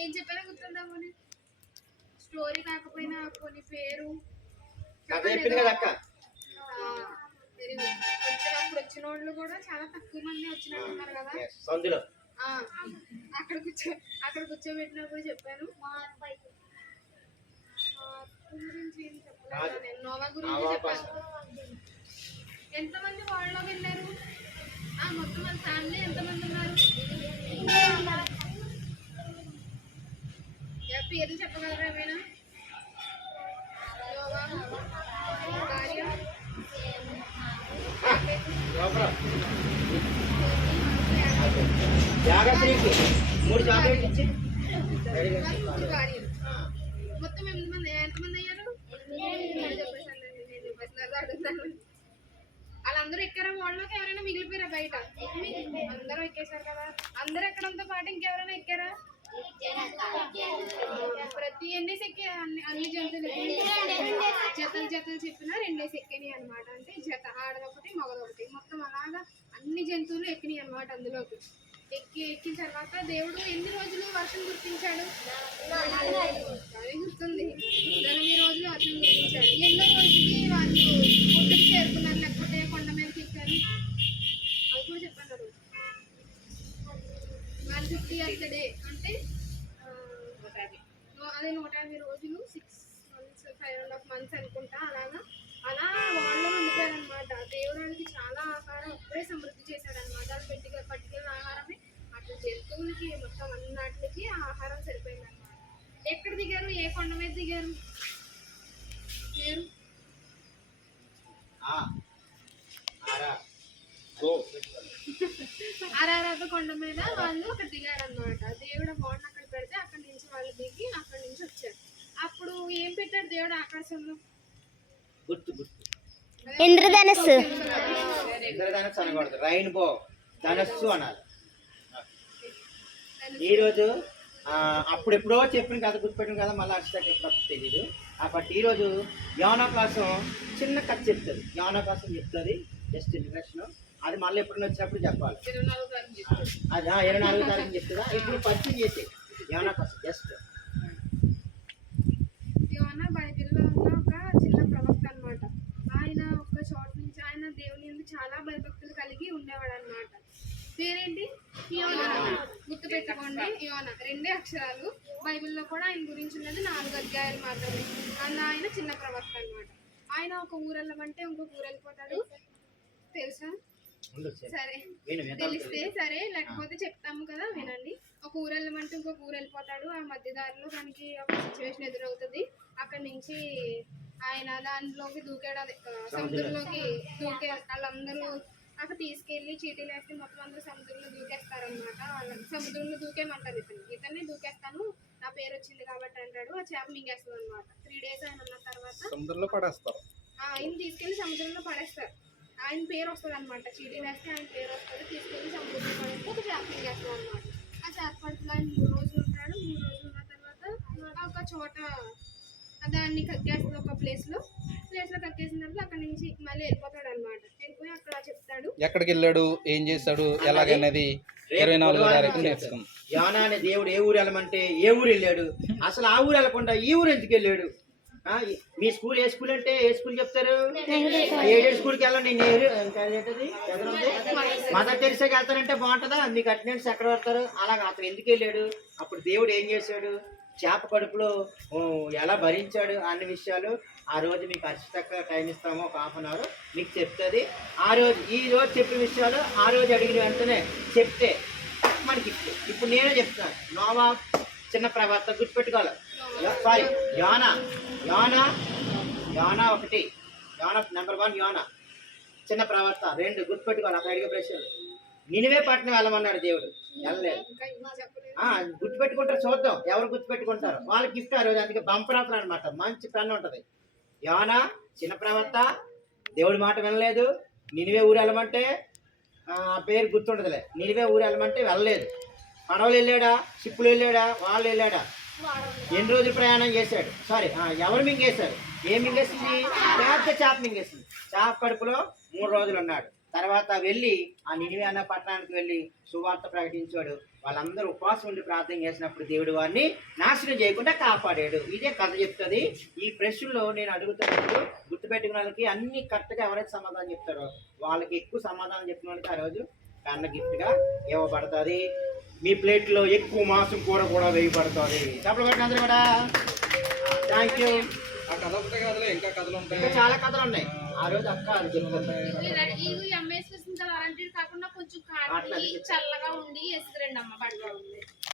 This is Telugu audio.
ఏం చెప్పానో గుర్తుందా పోనీ స్టోరీ కాకపోయినా కొన్ని పేరు వెరీ గుడ్. వచ్చినప్పుడు వచ్చిన వాళ్ళు కూడా చాలా తక్కువ మంది వచ్చినట్టున్నారు కదా. అక్కడ కూర్చోబెట్టినప్పుడు చెప్పాను గురించి ఏం చెప్పలేదు. నేను నోవా గురించి చెప్పాను. ఎంతమంది వాళ్ళలోకి వెళ్ళారు? మొత్తం మన ఫ్యామిలీ ఎంతమంది ఉన్నారు? పేర్లు చెప్పగలరా ఏమైనా? భార్య మొత్తం ఎంతమంది అయ్యారు? వాళ్ళందరూ ఎక్కారా వాళ్ళలోకి? ఎవరైనా మిగిలిపోయారా బయట? అందరూ ఎక్కేశారు కదా. అందరూ ఎక్కడంతో పాటు ఇంకెవరైనా ఎక్కారా? ప్రతి ఎన్నేసి ఎక్కే అన్ని జంతువులు జతలు జతలు చెప్పినా 2 ఎక్కినాయి అనమాట. అంటే జత ఆడదొకటి మగదొకటి మొత్తం అలాగా అన్ని జంతువులు ఎక్కినాయి అనమాట. అందులోకి ఎక్కిన తర్వాత దేవుడు ఎన్ని రోజులు వర్షం గుర్తించాడు? అది గుర్తుంది. 8 రోజులు వర్షం గుర్తించాడు. ఎన్నో రోజుకి వాళ్ళు ఒడ్డుకు చేరుకున్నారు లేకపోతే కొండ మీదకి ఎక్కారు? అది కూడా చెప్పాను. 150 డే అంటే అదే 150 రోజులు 6 months 5.5 months అనుకుంటా. అలా వాళ్ళు ఉండిపోయారనమాట. దేవుడానికి చాలా ఆహారం అప్పుడే సమృద్ధి చేశాడనమాట. అది పట్టుకెళ్ళిన ఆహారమే అట్లా జంతువులకి మొత్తం అన్నిటికి ఆహారం సరిపోయింది అనమాట. ఎక్కడ దిగారు? ఏ కొండ మీద దిగారు? పేరు అరారాత కొండ మీద వాళ్ళు అక్కడ దిగారనమాట. దేవుడు బాండ్ అక్కడ పెడితే అక్కడి నుంచి వాళ్ళు దిగి అక్కడి నుంచి వచ్చారు. అప్పుడు ఏం పెట్టాడు దేవుడు ఆకాశంలో? ఇంద్రధనస్సు. అనకూడదు, రైన్బో ధనస్సు అనాలి. ఈరోజు అప్పుడెప్పుడో చెప్పిన కథ గుర్తుపెట్టిన కదా, మళ్ళీ అర్చక ఎప్పుడు తెలీదు. కాబట్టి ఈరోజు యోనా కోసం చిన్న కథ చెప్తుంది. యోనా కోసం చెప్తుంది, జస్ట్ ఇంట్రడక్షన్. అది మళ్ళీ ఎప్పుడైనా వచ్చినప్పుడు చెప్పాలి. అది 24వ తారీఖు చెప్తుందా? ఇప్పుడు పరిచయం చేసి యోనా కోసం జస్ట్. యోనా బైబిల్లో ఉన్న ఒక చిన్న ప్రవక్త అనమాట. ఆయన ఒక చోట నుంచి ఆయన దేవుని యందు చాలా భయభక్తులు కలిగి ఉండేవాడు అనమాట. పేరేంటి? యోనా. గుర్తు పెట్టుకోండి, యోనా 2 అక్షరాలు. బైబిల్లో కూడా ఆయన గురించి ఉన్నది 4 అధ్యాయాలు మాత్రమే. ఆయన చిన్న ప్రవక్త అనమాట. ఆయన ఒక ఊరు వెళ్ళమంటే ఇంకొక ఊరు వెళ్ళిపోతాడు. తెలుసా? సరే తెలిస్తే సరే, లేకపోతే చెప్తాము కదా, వినండి. ఒక ఊరు వెళ్ళమంటే ఇంకొక ఊరు వెళ్ళిపోతాడు. ఆ మధ్యదారిలో దానికి ఒక సిచ్యువేషన్ ఎదురవుతుంది. అక్కడి నుంచి ఆయన దానిలోకి దూకాడు, అదే సముద్రంలోకి దూకే. వాళ్ళందరూ అక్కడ తీసుకెళ్లి చీటీలు వేస్తే మొత్తం అందరూ సముద్రంలో దూకేస్తారనమాట. వాళ్ళని సముద్రంలో దూకేమంటారు. ఇతన్ని దూకేస్తాను, నా పేరు వచ్చింది కాబట్టి అంటాడు. ఆ చేప మింగేస్తుంది అనమాట. 3 days ఆయన ఉన్న తర్వాత సముద్రంలో పడేస్తారు. ఆయన తీసుకెళ్లి సముద్రంలో పడేస్తారు. ఆయన పేరు వస్తుంది అనమాట. చీటీలు వేస్తే ఆయన పేరు వస్తుంది. తీసుకెళ్లి సముద్రంలో పడేస్తే ఒక చేప మింగేస్తుంది అనమాట. ఆ చేప పడుతుంది. ఆయన 3 రోజులు ఉంటాడు. 3 రోజులు ఉన్న తర్వాత ఒక చోట దాన్ని కక్కేస్తుంది. ఒక ప్లేస్లో కక్కేసిన తర్వాత అక్కడి నుంచి మళ్ళీ వెళ్ళిపోతాడు అనమాట. వెళ్ళిపోయి అక్కడ చెప్తాడు ఎక్కడికి వెళ్ళాడు, ఏం చేస్తాడు, ఎలాగనేది 24వ తారీఖు నేర్చుకుందాం. యోనా అనే దేవుడు ఏ ఊరు వెళ్ళమంటే ఏ ఊరు వెళ్ళాడు? అసలు ఆ ఊరు వెళ్ళకుండా ఈ ఊరు ఎందుకు వెళ్ళాడు? మీ స్కూల్ ఏ స్కూల్ అంటే ఏ స్కూల్ చెప్తారు? 7 స్కూల్కి వెళ్ళండి. నేను మదర్ తెరిసాకి వెళ్తానంటే బాగుంటుందా? మీకు అటెండెన్స్ ఎక్కడ పడతారు? అలాగా అతను ఎందుకు వెళ్ళాడు? అప్పుడు దేవుడు ఏం చేశాడు? చేప కడుపులో ఎలా భరించాడు అన్ని విషయాలు ఆ రోజు మీకు అర్చక టైం ఇస్తాము, ఒక 1/2 hour మీకు చెప్తుంది. ఈ రోజు చెప్పిన విషయాలు ఆ రోజు అడిగిన వెంటనే చెప్తే మనకి ఇప్పుడు నేనే చెప్తాను. నోవా చిన్న ప్రవర్త గుర్తుపెట్టుకోవాలి. సారీ, యోనా 1, యోనా నెంబర్ 1 యోనా చిన్న ప్రవర్త. 2 గుర్తుపెట్టుకోవాలి. అక్కడ అడిగే ప్రశ్నలు. నినివే పట్టణం వెళ్ళమన్నాడు దేవుడు, వెళ్ళలేదు. గుర్తుపెట్టుకుంటారు, చూద్దాం ఎవరు గుర్తుపెట్టుకుంటారు. వాళ్ళకి గిఫ్ట్ ఆ రోజు. అందుకే బంపర్ ఆఫర్ అనమాట. మంచి పెన్ ఉంటుంది. యోనా చిన్న ప్రవర్త, దేవుడి మాట వినలేదు. నినివే ఊరు వెళ్ళమంటే పేరు గుర్తుండదులే. నినివే ఊరు వెళ్ళమంటే వెళ్ళలేదు. పడవలు వెళ్ళాడా, షిప్పులు వెళ్ళాడా, వాళ్ళు వెళ్ళాడా? ఎన్ని రోజులు ప్రయాణం చేశాడు? సారీ, ఎవరు మింగేశారు? ఏం మింగేసింది? పెద్ద చేప మింగేసింది. చేప కడుపులో 3 రోజులు ఉన్నాడు. తర్వాత వెళ్ళి ఆ నినివే అన్న పట్టణానికి వెళ్ళి సువార్త ప్రకటించాడు. వాళ్ళందరూ ఉపవాసం ఉండి ప్రార్థన చేసినప్పుడు దేవుడు వారిని నాశనం చేయకుండా కాపాడాడు. ఇదే కథ చెప్తుంది. ఈ ప్రశ్నలో నేను అడుగుతున్నప్పుడు గుర్తుపెట్టుకున్న వాళ్ళకి అన్ని కరెక్ట్గా ఎవరైతే సమాధానం చెప్తారో వాళ్ళకి ఎక్కువ సమాధానం చెప్పిన వాళ్ళకి ఆ రోజు కన్న గిఫ్ట్గా ఇవ్వబడుతుంది. మీ ప్లేట్లో ఎక్కువ మాంసం కూర కూడా వేయబడుతుంది. చెప్పలు పెట్టిన అందరూ కూడా థ్యాంక్ యూ. ఆ కథ ఒకటే కథలే, ఇంకా కథలు ఉంటాయి, ఇంకా చాలా కథలు ఉన్నాయి. ఆ రోజు అక్క అది చెప్తుంది. ఇది ఎంఎస్ కాకుండా కొంచెం కాకి చల్లగా ఉండి వేసుకురండి అమ్మ బట్టలు.